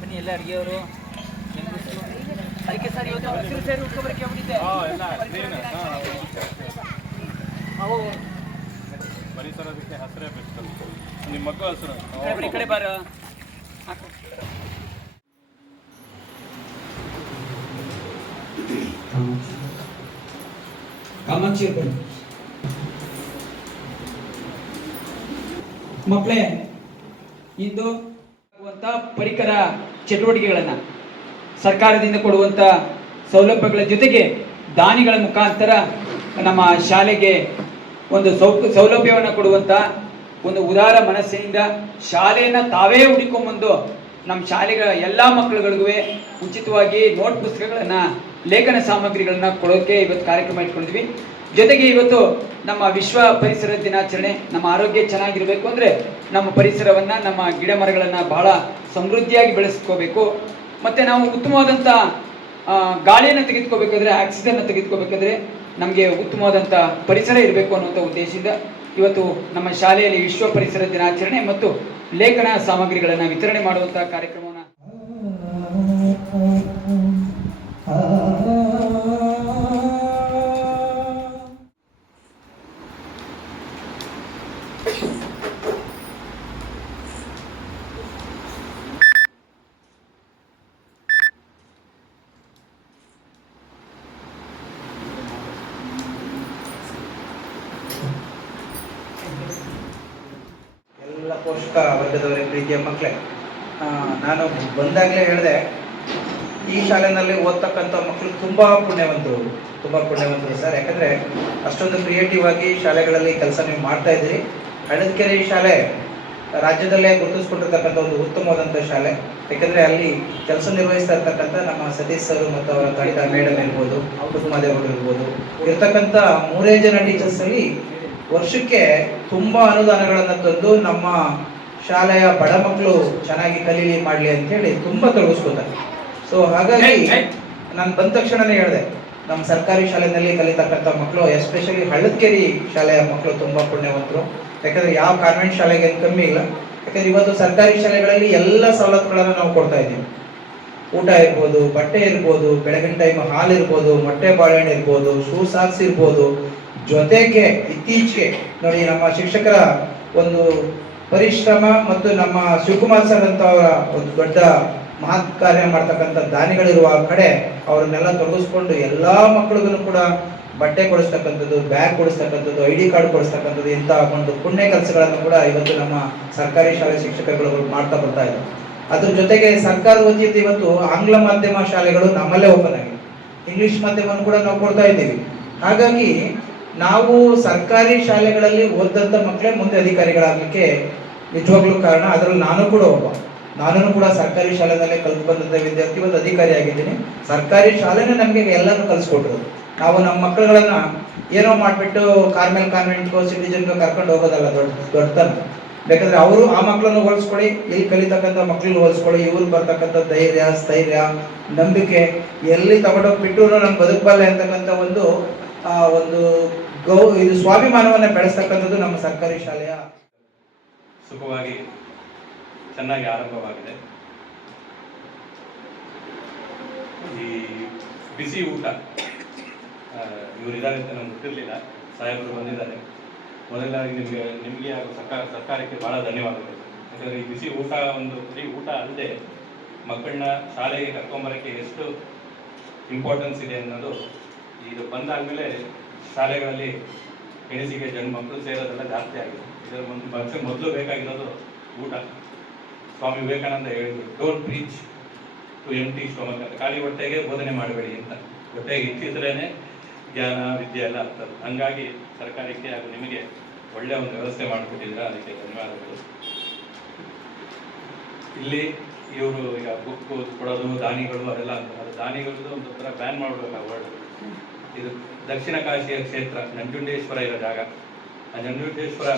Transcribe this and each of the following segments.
ಬನ್ನಿ ಎಲ್ಲ ಅಡುಗೆಯವರು. ಅದಕ್ಕೆ ಸರ್ ಇವತ್ತು ಹಸಿರು ಸೇರಿ ಉಟ್ಕೊಬರಕ್ಕೆ ಹೋಗ್ಬಿಟ್ಟಿದ್ದೆ ಅವು ಪರಿಸರದಕ್ಕೆ ಹಸಿರೇ ಬೆಸ್ಟ್ ನಿಮ್ಮ ಮಕ್ಕಳು ಹಸಿರು. ಈ ಕಡೆ ಬಾರ. ಕಾಮಾಕ್ಷಿ ಮಕ್ಕಳೇ, ಇಂದು ಆಗುವಂತ ಪರಿಕರ ಚಟುವಟಿಕೆಗಳನ್ನು ಸರ್ಕಾರದಿಂದ ಕೊಡುವಂಥ ಸೌಲಭ್ಯಗಳ ಜೊತೆಗೆ ದಾನಿಗಳ ಮುಖಾಂತರ ನಮ್ಮ ಶಾಲೆಗೆ ಒಂದು ಸೌ ಸೌಲಭ್ಯವನ್ನು ಕೊಡುವಂಥ ಒಂದು ಉದಾರ ಮನಸ್ಸಿನಿಂದ ಶಾಲೆಯನ್ನು ತಾವೇ ಹುಡುಕೊಂಬಂದು ನಮ್ಮ ಶಾಲೆಗಳ ಎಲ್ಲ ಮಕ್ಕಳುಗಳಿಗೂ ಉಚಿತವಾಗಿ ನೋಟ್ ಪುಸ್ತಕಗಳನ್ನು, ಲೇಖನ ಸಾಮಗ್ರಿಗಳನ್ನು ಕೊಡೋಕೆ ಇವತ್ತು ಕಾರ್ಯಕ್ರಮ ಇಟ್ಕೊಂಡಿದ್ವಿ. ಜೊತೆಗೆ ಇವತ್ತು ನಮ್ಮ ವಿಶ್ವ ಪರಿಸರ ದಿನಾಚರಣೆ ನಮ್ಮ ಆರೋಗ್ಯ ಚೆನ್ನಾಗಿರಬೇಕು ಅಂದರೆ ನಮ್ಮ ಪರಿಸರವನ್ನು ನಮ್ಮ ಗಿಡ ಮರಗಳನ್ನು ಬಹಳ ಸಮೃದ್ಧಿಯಾಗಿ ಬೆಳೆಸ್ಕೋಬೇಕು. ಮತ್ತು ನಾವು ಉತ್ತಮವಾದಂಥ ಆ, ಗಾಳಿಯನ್ನು ತೆಗೆದುಕೋಬೇಕಾದ್ರೆ ಆಕ್ಸಿಜನ್ ತೆಗೆದುಕೋಬೇಕಾದ್ರೆ ನಮಗೆ ಉತ್ತಮವಾದಂಥ ಪರಿಸರ ಇರಬೇಕು ಅನ್ನುವಂಥ ಉದ್ದೇಶದಿಂದ ಇವತ್ತು ನಮ್ಮ ಶಾಲೆಯಲ್ಲಿ ವಿಶ್ವ ಪರಿಸರ ದಿನಾಚರಣೆ ಮತ್ತು ಲೇಖನ ಸಾಮಗ್ರಿಗಳನ್ನು ವಿತರಣೆ ಮಾಡುವಂಥ ಕಾರ್ಯಕ್ರಮವನ್ನು ಪೋಷಕ ವರ್ಗದವರೇ ಪ್ರೀತಿಯ ಮಕ್ಕಳೇ ನಾನು ಬಂದಾಗಲೇ ಹೇಳಿದೆ, ಈ ಶಾಲೆನಲ್ಲಿ ಓದ್ತಕ್ಕಂಥ ಮಕ್ಕಳು ತುಂಬ ಪುಣ್ಯವಂತರು ತುಂಬ ಪುಣ್ಯವಂತರು ಸರ್. ಯಾಕಂದರೆ ಅಷ್ಟೊಂದು ಕ್ರಿಯೇಟಿವ್ ಆಗಿ ಶಾಲೆಗಳಲ್ಲಿ ಕೆಲಸ ನೀವು ಮಾಡ್ತಾ ಇದ್ದೀರಿ. ಹಳದಕೆರೆ ಶಾಲೆ ರಾಜ್ಯದಲ್ಲೇ ಗುರುತಿಸ್ಕೊಂಡಿರ್ತಕ್ಕಂಥ ಒಂದು ಉತ್ತಮವಾದಂಥ ಶಾಲೆ. ಯಾಕಂದರೆ ಅಲ್ಲಿ ಕೆಲಸ ನಿರ್ವಹಿಸ್ತಾ ಇರ್ತಕ್ಕಂಥ ನಮ್ಮ ಸತೀಶ್ ಸರ್ ಮತ್ತು ಅವರ ತಾಯಿದ ಮೇಡಮ್ ಇರ್ಬೋದು ಕುಸುಮಾದೇವರು ಇರ್ಬೋದು. ಇರ್ತಕ್ಕಂಥ ಮೂರೇ ಜನ ಟೀಚರ್ಸಲ್ಲಿ ವರ್ಷಕ್ಕೆ ತುಂಬ ಅನುದಾನಗಳನ್ನು ತಂದು ನಮ್ಮ ಶಾಲೆಯ ಬಡ ಮಕ್ಕಳು ಚೆನ್ನಾಗಿ ಕಲೀಲಿ ಮಾಡಲಿ ಅಂತೇಳಿ ತುಂಬ ತೊಡಗಿಸ್ಕೊತಾರೆ. ಸೊ ಹಾಗಾಗಿ ನಾನು ಬಂದ ತಕ್ಷಣನೇ ಹೇಳಿದೆ ನಮ್ಮ ಸರ್ಕಾರಿ ಶಾಲೆಯಲ್ಲಿ ಕಲಿತಕ್ಕಂಥ ಮಕ್ಕಳು ಎಸ್ಪೆಷಲಿ ಹಳ್ಳದಕೆರೆ ಶಾಲೆಯ ಮಕ್ಕಳು ತುಂಬ ಪುಣ್ಯವಂತರು. ಯಾಕಂದ್ರೆ ಯಾವ ಕಾನ್ವೆಂಟ್ ಶಾಲೆಗೆ ಕಮ್ಮಿ ಇಲ್ಲ. ಯಾಕಂದ್ರೆ ಇವತ್ತು ಸರ್ಕಾರಿ ಶಾಲೆಗಳಲ್ಲಿ ಎಲ್ಲ ಸವಲತ್ತುಗಳನ್ನು ನಾವು ಕೊಡ್ತಾ ಇದ್ದೀವಿ. ಊಟ ಇರ್ಬೋದು ಬಟ್ಟೆ ಇರ್ಬೋದು ಬೆಳಗಿನ ಟೈಮ್ ಹಾಲು ಇರ್ಬೋದು ಮೊಟ್ಟೆ ಬಾಳೆಹಣ್ಣು ಇರ್ಬೋದು ಶೂ ಸಾಕ್ಸ್ ಇರ್ಬೋದು. ಜೊತೆಗೆ ಇತ್ತೀಚೆಗೆ ನೋಡಿ ನಮ್ಮ ಶಿಕ್ಷಕರ ಒಂದು ಪರಿಶ್ರಮ ಮತ್ತು ನಮ್ಮ ಶಿವಕುಮಾರ್ ಸರ್ ಅಂತ ಅವರ ಒಂದು ದೊಡ್ಡ ಮಹತ್ ಕಾರ್ಯ ಮಾಡ್ತಕ್ಕಂಥ ದಾನಿಗಳಿರುವ ಕಡೆ ಅವ್ರನ್ನೆಲ್ಲ ತೊಡಗಿಸ್ಕೊಂಡು ಎಲ್ಲಾ ಮಕ್ಕಳಿಗೂ ಕೂಡ ಬಟ್ಟೆ ಕೊಡಿಸ್ತಕ್ಕಂಥದ್ದು, ಬ್ಯಾಗ್ ಕೊಡಿಸ್ತಕ್ಕಂಥದ್ದು, ಐ ಡಿ ಕಾರ್ಡ್ ಕೊಡಿಸ್ತಕ್ಕಂಥದ್ದು ಇಂಥ ಒಂದು ಪುಣ್ಯ ಕೆಲಸಗಳನ್ನು ಕೂಡ ಇವತ್ತು ನಮ್ಮ ಸರ್ಕಾರಿ ಶಾಲೆ ಶಿಕ್ಷಕರುಗಳು ಮಾಡ್ತಾ ಬರ್ತಾ ಇದ್ದಾರೆ. ಅದ್ರ ಜೊತೆಗೆ ಸರ್ಕಾರ ವತಿಯಿಂದ ಇವತ್ತು ಆಂಗ್ಲ ಮಾಧ್ಯಮ ಶಾಲೆಗಳು ನಮ್ಮಲ್ಲೇ ಓಪನ್ ಆಗಿದೆ ಇಂಗ್ಲಿಷ್ ಮಾಧ್ಯಮವನ್ನು ಕೂಡ ನಾವು ಕೊಡ್ತಾ ಇದ್ದೀವಿ. ಹಾಗಾಗಿ ನಾವು ಸರ್ಕಾರಿ ಶಾಲೆಗಳಲ್ಲಿ ಓದಂತ ಮಕ್ಕಳೇ ಮುಂದೆ ಅಧಿಕಾರಿಗಳಾಗಲಿಕ್ಕೆ ನಿಜವಾಗ್ಲೂ ಕಾರಣ ಅದರಲ್ಲಿ ನಾನು ಕೂಡ ಒಬ್ಬ. ನಾನು ಕೂಡ ಸರ್ಕಾರಿ ಶಾಲೆನಲ್ಲೇ ಕಲ್ತು ಬಂದಂಥ ವಿದ್ಯಾರ್ಥಿ ಇವತ್ತು ಅಧಿಕಾರಿ ಆಗಿದ್ದೀನಿ. ಸರ್ಕಾರಿ ಶಾಲೆನೇ ನಮಗೆ ಎಲ್ಲರೂ ಕಲಿಸ್ಕೊಟ್ರು. ನಾವು ನಮ್ಮ ಮಕ್ಕಳುಗಳನ್ನ ಏನೋ ಮಾಡಿಬಿಟ್ಟು ಕಾರ್ಮೆಲ್ ಕಾನ್ವೆಂಟ್ಗೋ ಸಿಟಿಜನ್ಗೋ ಕರ್ಕೊಂಡು ಹೋಗೋದಲ್ಲ ದೊಡ್ಡ ದೊಡ್ಡತನ ಬೇಕಾದ್ರೆ ಅವರು ಆ ಮಕ್ಕಳನ್ನು ಹೋಲಿಸ್ಕೊಳ್ಳಿ ಇಲ್ಲಿ ಕಲಿತಕ್ಕಂಥ ಮಕ್ಕಳನ್ನ ಹೋಲಿಸ್ಕೊಳ್ಳಿ ಇವ್ರು ಬರ್ತಕ್ಕಂಥ ಧೈರ್ಯ ಸ್ಥೈರ್ಯ ನಂಬಿಕೆ ಎಲ್ಲಿ ತಗೊಂಡೋಗ್ಬಿಟ್ಟು ನಾನು ಬದುಕಬಲ್ಲೆ ಅಂತಕ್ಕಂಥ ಒಂದು ಆ, ಒಂದು ಗೌ, ಇದು ಸ್ವಾಭಿಮಾನವನ್ನ ಬೆಳೆಸ್ತಕ್ಕಂಥದ್ದು ನಮ್ಮ ಸರ್ಕಾರಿ ಶಾಲೆಯ ಸುಖವಾಗಿ ಚೆನ್ನಾಗಿ ಆರಂಭವಾಗಿದೆ. ಈ ಬಿಸಿ ಊಟ ಇವರು ಇದ್ದಾರೆ ಅಂತ ನಮ್ಗೆ ಗೊತ್ತಿರಲಿಲ್ಲ. ಸಾಹೇಬರು ಬಂದಿದ್ದಾರೆ. ಮೊದಲಾಗಿ ನಿಮಗೆ ನಿಮಗೆ ಹಾಗೂ ಸರ್ಕಾರ, ಸರ್ಕಾರಕ್ಕೆ ಭಾಳ ಧನ್ಯವಾದಗಳು. ಯಾಕಂದರೆ ಈ ಬಿಸಿ ಊಟ ಒಂದು ಫ್ರೀ ಊಟ ಅಲ್ಲದೆ ಮಕ್ಕಳನ್ನ ಶಾಲೆಗೆ ಕರ್ಕೊಂಬರೋಕ್ಕೆ ಎಷ್ಟು ಇಂಪಾರ್ಟೆನ್ಸ್ ಇದೆ ಅನ್ನೋದು ಇದು ಬಂದಾದಮೇಲೆ ಶಾಲೆಗಳಲ್ಲಿ ಹೆಣಸಿಗೆ ಜನ ಮಕ್ಕಳು ಸೇರೋದೆಲ್ಲ ಜಾಸ್ತಿ ಆಗಿದೆ. ಇದರ ಒಂದು ಮೊದಲು ಬೇಕಾಗಿರೋದು ಊಟ. ಸ್ವಾಮಿ ವಿವೇಕಾನಂದ ಹೇಳಿದ್ರು don't preach to empty ಅಂತ. ಖಾಲಿ ಹೊಟ್ಟೆಗೆ ಬೋಧನೆ ಮಾಡಬೇಡಿ ಅಂತ. ಹೊಟ್ಟೆಗೆ ಇಟ್ಟಿದ್ರೇನೆ ಜ್ಞಾನ, ವಿದ್ಯೆ ಎಲ್ಲ ಆಗ್ತದೆ. ಹಂಗಾಗಿ ಸರ್ಕಾರಕ್ಕೆ ಹಾಗೂ ನಿಮಗೆ ಒಳ್ಳೆಯ ಒಂದು ವ್ಯವಸ್ಥೆ ಮಾಡಿಕೊಟ್ಟಿದ್ರೆ ಅದಕ್ಕೆ ಧನ್ಯವಾದಗಳು. ಇಲ್ಲಿ ಇವರು ಈಗ ಬುಕ್ ಕೊಡೋದು, ದಾನಿಗಳು ಅದೆಲ್ಲ ಅಂತ. ಅದು ದಾನಿಗಳದ್ದು ಒಂದು ಥರ ಬ್ಯಾನ್ ಮಾಡ್ಬೇಕು ವರ್ಡ್ ಇದು ದಕ್ಷಿಣ ಕಾಶಿಯ ಕ್ಷೇತ್ರ, ನಂಜುಂಡೇಶ್ವರ ಇರೋ ಜಾಗ. ಆ ನಂಜುಂಡೇಶ್ವರ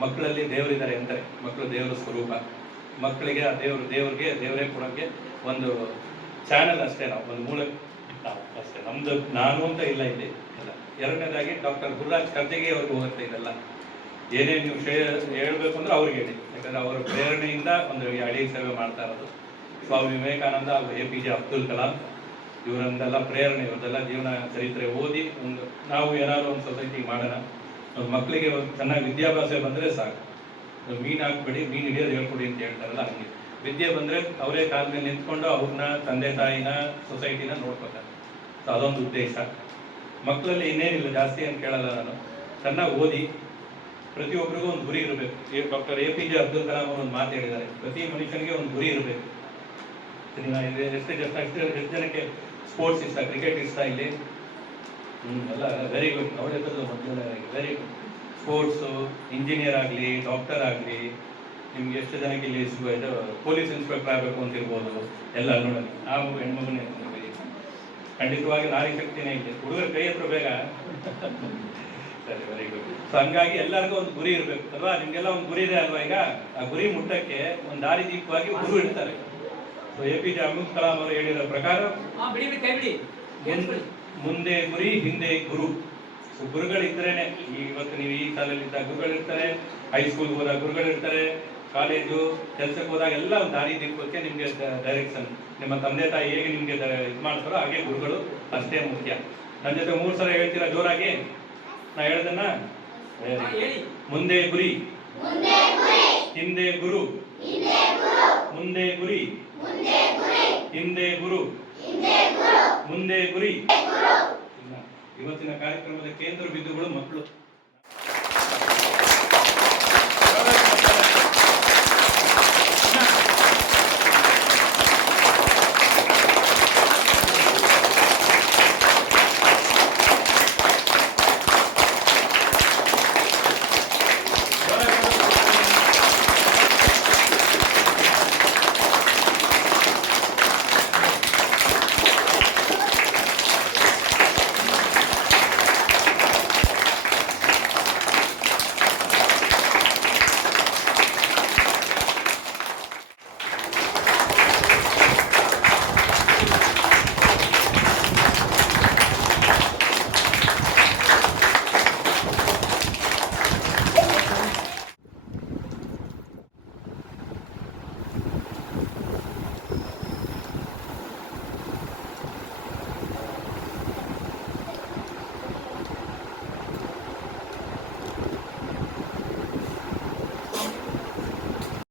ಮಕ್ಕಳಲ್ಲಿ ದೇವರಿದ್ದಾರೆ ಅಂತಾರೆ. ಮಕ್ಕಳು ದೇವರ ಸ್ವರೂಪ. ಮಕ್ಕಳಿಗೆ ಆ ದೇವರು, ದೇವರಿಗೆ, ದೇವರೇ ಕೊಡೋಕ್ಕೆ ಒಂದು ಚಾನೆಲ್ ಅಷ್ಟೇ ನಾವು, ಒಂದು ಮೂಲ ಅಷ್ಟೇ. ನಮ್ದು ನಾನು ಅಂತ ಇಲ್ಲ ಇಲ್ಲಿ. ಇಲ್ಲ ಎರಡನೇದಾಗಿ ಡಾಕ್ಟರ್ ಗುರುರಾಜ್ ಕರ್ಜಗಿ ಅವ್ರಿಗೆ ಹೋಗುತ್ತೆ ಇದೆಲ್ಲ. ಏನೇ ನೀವು ಹೇಳ್ಬೇಕು ಅಂದ್ರೆ ಅವ್ರಿಗೆ ಹೇಳಿ. ಯಾಕಂದ್ರೆ ಅವರ ಪ್ರೇರಣೆಯಿಂದ ಒಂದು ಅಡಿ ಸೇವೆ ಮಾಡ್ತಾ ಇರೋದು. ಸ್ವಾಮಿ ವಿವೇಕಾನಂದ ಹಾಗೂ A P J Abdul Kalam ಇವರನ್ನೆಲ್ಲ ಪ್ರೇರಣೆ ಇವ್ರದ್ದೆಲ್ಲ ಜೀವನ ಚರಿತ್ರೆ ಓದಿ ಒಂದು ನಾವು ಏನಾದ್ರು ಒಂದು ಸೊಸೈಟಿ ಮಾಡೋಣ. ಒಂದು ಮಕ್ಕಳಿಗೆ ಒಂದು ಚೆನ್ನಾಗಿ ವಿದ್ಯಾಭ್ಯಾಸ ಬಂದರೆ ಸಾಕು. ಮೀನು ಹಾಕ್ಬೇಡಿ, ಮೀನು ಹಿಡಿಯೋದು ಹೇಳ್ಕೊಡಿ ಅಂತ ಹೇಳ್ತಾರಲ್ಲ ಹಂಗೆ. ವಿದ್ಯೆ ಬಂದರೆ ಅವರೇ ಕಾಲ ಮೇಲೆ ನಿಂತ್ಕೊಂಡು ಅವ್ರನ್ನ, ತಂದೆ ತಾಯಿನ ಸೊಸೈಟಿನ ನೋಡ್ಕೊತಾರೆ. ಸೊ ಅದೊಂದು ಉದ್ದೇಶ. ಮಕ್ಕಳಲ್ಲಿ ಇನ್ನೇನಿಲ್ಲ ಜಾಸ್ತಿ ಏನು ಕೇಳಲ್ಲ ನಾನು. ಚೆನ್ನಾಗಿ ಓದಿ. ಪ್ರತಿಯೊಬ್ಬರಿಗೂ ಒಂದು ಗುರಿ ಇರಬೇಕು. Doctor A P J Abdul Kalam ಅವರು ಒಂದು ಮಾತು ಹೇಳಿದ್ದಾರೆ. ಪ್ರತಿ ಮನುಷ್ಯನಿಗೆ ಒಂದು ಗುರಿ ಇರಬೇಕು. ಎಷ್ಟು ಜನ ಎಷ್ಟು ಜನಕ್ಕೆ ಸ್ಪೋರ್ಟ್ಸ್ ಇಷ್ಟ ಕ್ರಿಕೆಟ್ ಇಷ್ಟ ಇಲ್ಲಿ. ಎಲ್ಲ ವೆರಿ ಗುಡ್ ಅವರೇ ವೆರಿ ಗುಡ್ ಸ್ಪೋರ್ಟ್ಸು ಇಂಜಿನಿಯರ್ ಆಗಲಿ ಡಾಕ್ಟರ್ ಆಗಲಿ, ನಿಮ್ಗೆ ಎಷ್ಟು ಜನಕ್ಕೆ ಇಲ್ಲಿ ಇದು ಪೊಲೀಸ್ ಇನ್ಸ್ಪೆಕ್ಟರ್ ಆಗಬೇಕು ಅಂತ ಇರ್ಬೋದು. ಎಲ್ಲ ನೋಡೋಣ. ನಾವು ಹೆಣ್ಮಗನೇ ಖಂಡಿತವಾಗಿ ನಾರಿ ಶಕ್ತಿನೇ ಇದೆ ಹುಡುಗರ ಕೈ ಹತ್ರ ಬೇಗ. ಸರಿ ವೆರಿ ಗುಡ್ ಸೊ ಹಂಗಾಗಿ ಎಲ್ಲರಿಗೂ ಒಂದು ಗುರಿ ಇರಬೇಕು, ಅಲ್ವಾ? ನಿಮಗೆಲ್ಲ ಒಂದು ಗುರಿ ಇದೆ ಅಲ್ವಾ ಈಗ? ಆ ಗುರಿ ಮುಟ್ಟಕ್ಕೆ ಒಂದು ದಾರಿ ದೀಪವಾಗಿ ಗುರು ಇಡ್ತಾರೆ. A P J Abdul Kalam ಅವರು ಹೇಳಿರೋ ಪ್ರಕಾರ ಬಿಡಿ ಬಿಡಿ ಕೈ ಬಿಡಿ. ಮುಂದೆ ಮುಂದೆ ಗುರಿ ಹಿಂದೆ ಗುರು. ಸೊ ಗುರುಗಳಿದ್ರೇನೆ ಇವತ್ತು ನೀವು ಈ ಕಾಲದಲ್ಲಿ ಗುರುಗಳಿರ್ತಾರೆ ಹೈಸ್ಕೂಲ್ಗೆ ಹೋದಾಗ ಗುರುಗಳಿರ್ತಾರೆ ಕಾಲೇಜು ಕೆಲಸಕ್ಕೆ ಹೋದಾಗ ಎಲ್ಲ ಒಂದು ದಾರಿ ದೀಪಕ್ಕೆ ನಿಮಗೆ ಡೈರೆಕ್ಷನ್ ನಿಮ್ಮ ತಂದೆ ತಾಯಿ ಹೇಗೆ ನಿಮಗೆ ಇದು ಮಾಡ್ತಾರೋ ಹಾಗೆ ಗುರುಗಳು ಅಷ್ಟೇ ಮುಖ್ಯ. ನನ್ನ ಜೊತೆ ಮೂರು ಸಲ ಹೇಳ್ತೀರಾ ಜೋರಾಗಿ? ನಾ ಹೇಳ್ದನ್ನ. ಮುಂದೆ ಗುರಿ. ಹಿಂದೆ ಗುರು. ಮುಂದೆ ಗುರಿ. ಹಿಂದೆ ಗುರು. ಮುಂದೆ ಗುರಿ. ಇವತ್ತಿನ ಕಾರ್ಯಕ್ರಮದ ಕೇಂದ್ರ ಬಿಂದುಗಳು ಮಕ್ಕಳು.